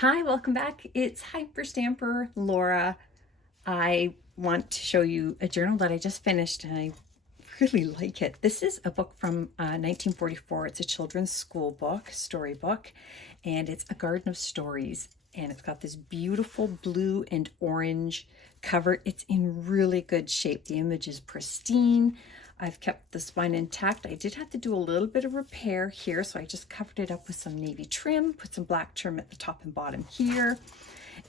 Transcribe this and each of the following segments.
Hi, welcome back. It's Hyperstamper Laura. I want to show you a journal that I just finished and I really like it. This is a book from 1944. It's a children's school book, storybook, and it's A Garden of Stories. And it's got this beautiful blue and orange cover. It's in really good shape. The image is pristine. I've kept the spine intact. I did have to do a little bit of repair here, so I just covered it up with some navy trim, put some black trim at the top and bottom here.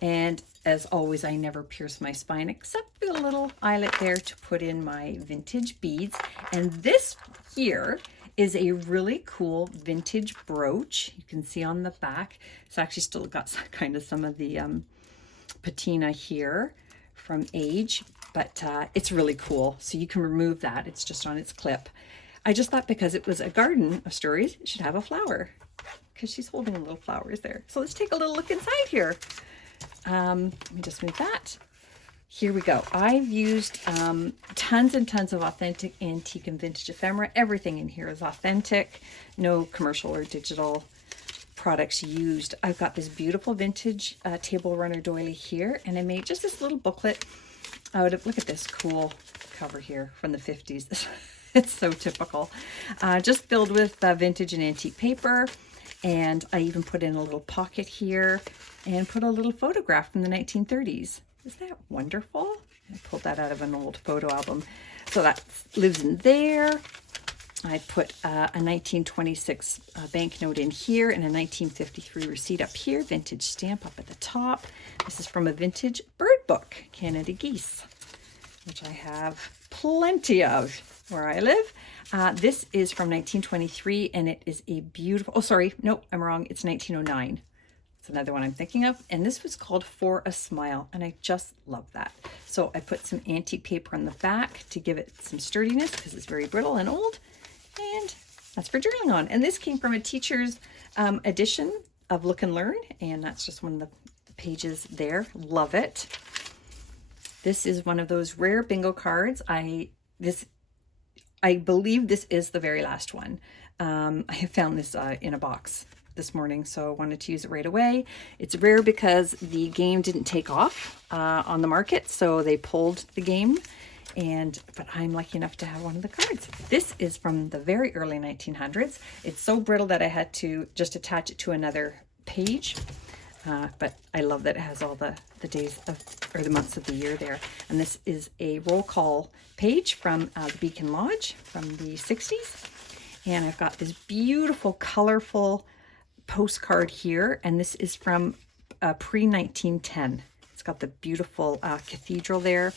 And as always, I never pierce my spine except for the little eyelet there to put in my vintage beads. And this here is a really cool vintage brooch. You can see on the back, it's actually still got kind of some of the patina here from age, but it's really cool. So you can remove that. It's just on its clip. I just thought because it was a garden of stories, it should have a flower because she's holding little flowers there. So let's take a little look inside here. Let me just move that. Here we go. I've used tons and tons of authentic antique and vintage ephemera. Everything in here is authentic, no commercial or digital products used. I've got this beautiful vintage table runner doily here, and I made just this little booklet out of, look at this cool cover here from the 50s. It's so typical. Just filled with vintage and antique paper, and I even put in a little pocket here and put a little photograph from the 1930s. Isn't that wonderful? I pulled that out of an old photo album. So that lives in there. I put a 1926 banknote in here and a 1953 receipt up here, vintage stamp up at the top. This is from a vintage bird book, Canada Geese, which I have plenty of where I live. This is from 1923 and it is a beautiful, oh sorry, nope, I'm wrong, it's 1909. It's another one I'm thinking of, and this was called For a Smile, and I just love that. So I put some antique paper on the back to give it some sturdiness because it's very brittle and old. And that's for journaling on. And this came from a teacher's edition of Look and Learn. And that's just one of the pages there. Love it. This is one of those rare bingo cards. I believe this is the very last one. I have found this in a box this morning, so I wanted to use it right away. It's rare because the game didn't take off on the market, so they pulled the game. But I'm lucky enough to have one of the cards. This is from the very early 1900s. It's so brittle that I had to just attach it to another page. But I love that it has all the days of, or the months of the year there. And this is a roll call page from the Beacon Lodge from the 60s. And I've got this beautiful, colorful postcard here. And this is from pre-1910. It's got the beautiful cathedral there.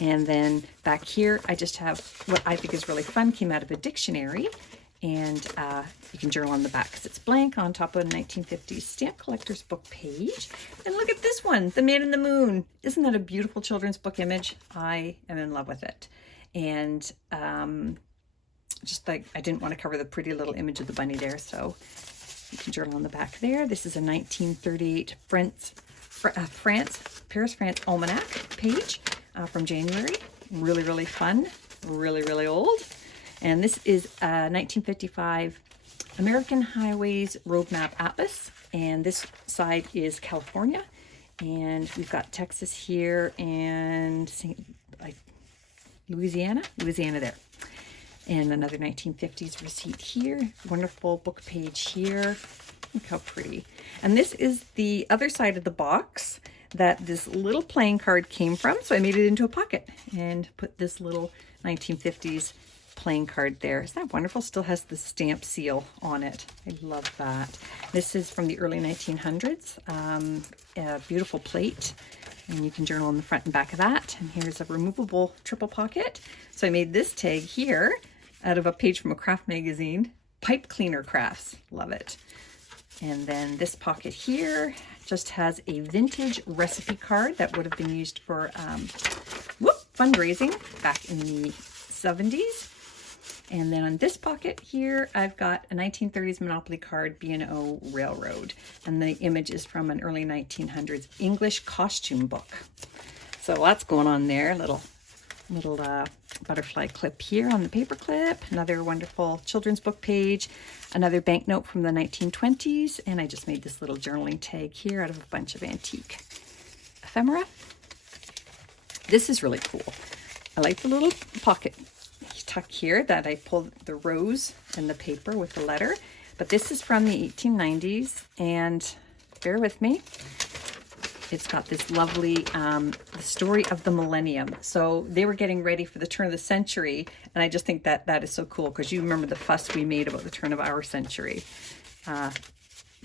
And then back here, I just have what I think is really fun, came out of a dictionary. And you can journal on the back because it's blank on top of a 1950s stamp collector's book page. And look at this one, The Man in the Moon. Isn't that a beautiful children's book image? I am in love with it. And just like, I didn't want to cover the pretty little image of the bunny there, so you can journal on the back there. This is a 1938 Paris, France almanac page. From January. Really, really fun. Really, really old. And this is a 1955 American Highways Road Map Atlas. And this side is California. And we've got Texas here and Louisiana there. And another 1950s receipt here. Wonderful book page here. Look how pretty. And this is the other side of the box that this little playing card came from. So I made it into a pocket and put this little 1950s playing card there. Isn't that wonderful? Still has the stamp seal on it. I love that. This is from the early 1900s. A beautiful plate. And you can journal on the front and back of that. And here's a removable triple pocket. So I made this tag here out of a page from a craft magazine. Pipe cleaner crafts. Love it. And then this pocket here just has a vintage recipe card that would have been used for fundraising back in the 70s. And then on this pocket here, I've got a 1930s Monopoly card, B&O Railroad. And the image is from an early 1900s English costume book. So lots going on there. Little little butterfly clip here on the paper clip, another wonderful children's book page, another banknote from the 1920s, and I just made this little journaling tag here out of a bunch of antique ephemera. This is really cool. I like the little pocket tuck here that I pulled the rose and the paper with the letter, but this is from the 1890s, and bear with me. It's got this lovely the story of the millennium. So they were getting ready for the turn of the century, and I just think that that is so cool, because you remember the fuss we made about the turn of our century.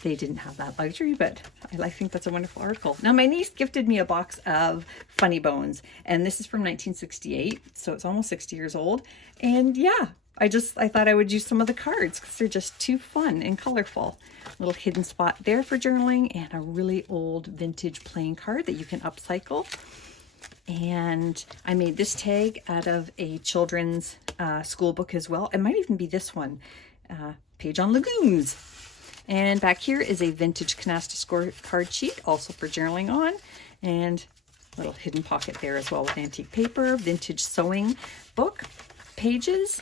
They didn't have that luxury, but I think that's a wonderful article. Now, my niece gifted me a box of Funny Bones, and this is from 1968, so it's almost 60 years old. And yeah, I thought I would use some of the cards because they're just too fun and colorful. Little hidden spot there for journaling, and a really old vintage playing card that you can upcycle. And I made this tag out of a children's school book as well. It might even be this one, Page on Legumes. And back here is a vintage canasta score card sheet, also for journaling on, and a little hidden pocket there as well with antique paper, vintage sewing book pages.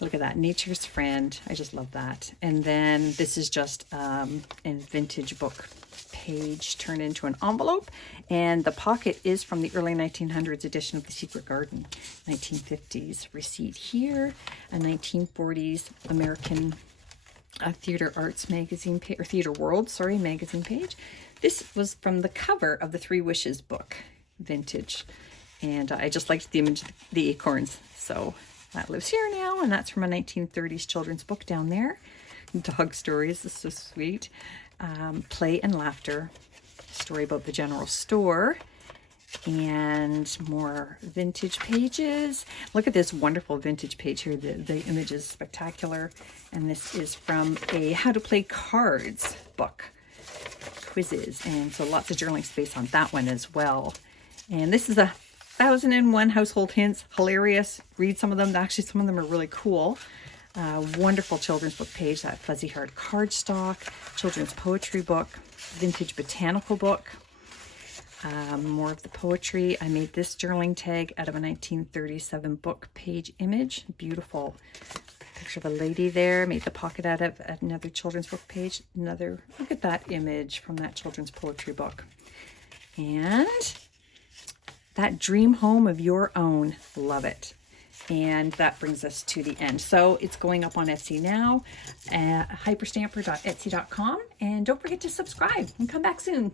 Look at that, Nature's Friend. I just love that. And then this is just a vintage book page turned into an envelope. And the pocket is from the early 1900s edition of The Secret Garden, 1950s receipt here, a 1940s American Theater Arts magazine, or Theater World, sorry, magazine page. This was from the cover of the Three Wishes book, vintage. And I just liked the image of the acorns. So that lives here now, and that's from a 1930s children's book down there. Dog stories, this is so sweet. Play and Laughter, story about the general store. And more vintage pages. Look at this wonderful vintage page here. The image is spectacular. And this is from a How to Play Cards book. Quizzes. And so lots of journaling space on that one as well. And this is a 1001 Household Hints. Hilarious. Read some of them. Actually, some of them are really cool. Wonderful children's book page. That Fuzzy Heart cardstock. Children's poetry book. Vintage botanical book. More of the poetry. I made this journaling tag out of a 1937 book page image. Beautiful picture of a lady there. Made the pocket out of another children's book page. Look at that image from that children's poetry book. And that dream home of your own. Love it. And that brings us to the end. So it's going up on Etsy now, hyperstamper.etsy.com. And don't forget to subscribe and come back soon.